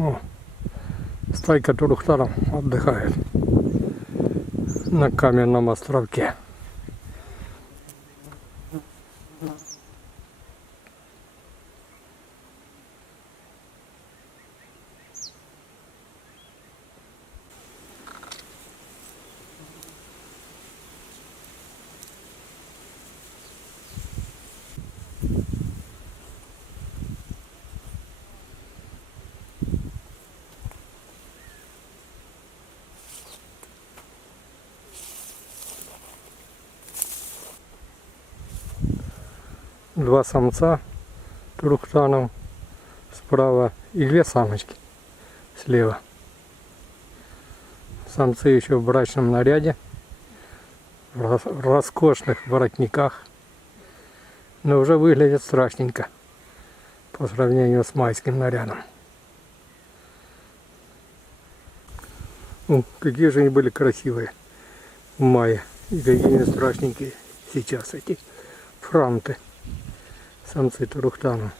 О, стайка турухтаров отдыхает на каменном островке. Два самца турухтанов справа и две самочки слева. Самцы еще в брачном наряде, в роскошных воротниках, но уже выглядят страшненько по сравнению с майским нарядом. Какие же они были красивые в мае и какие страшненькие сейчас эти франты. Самцы турухтана.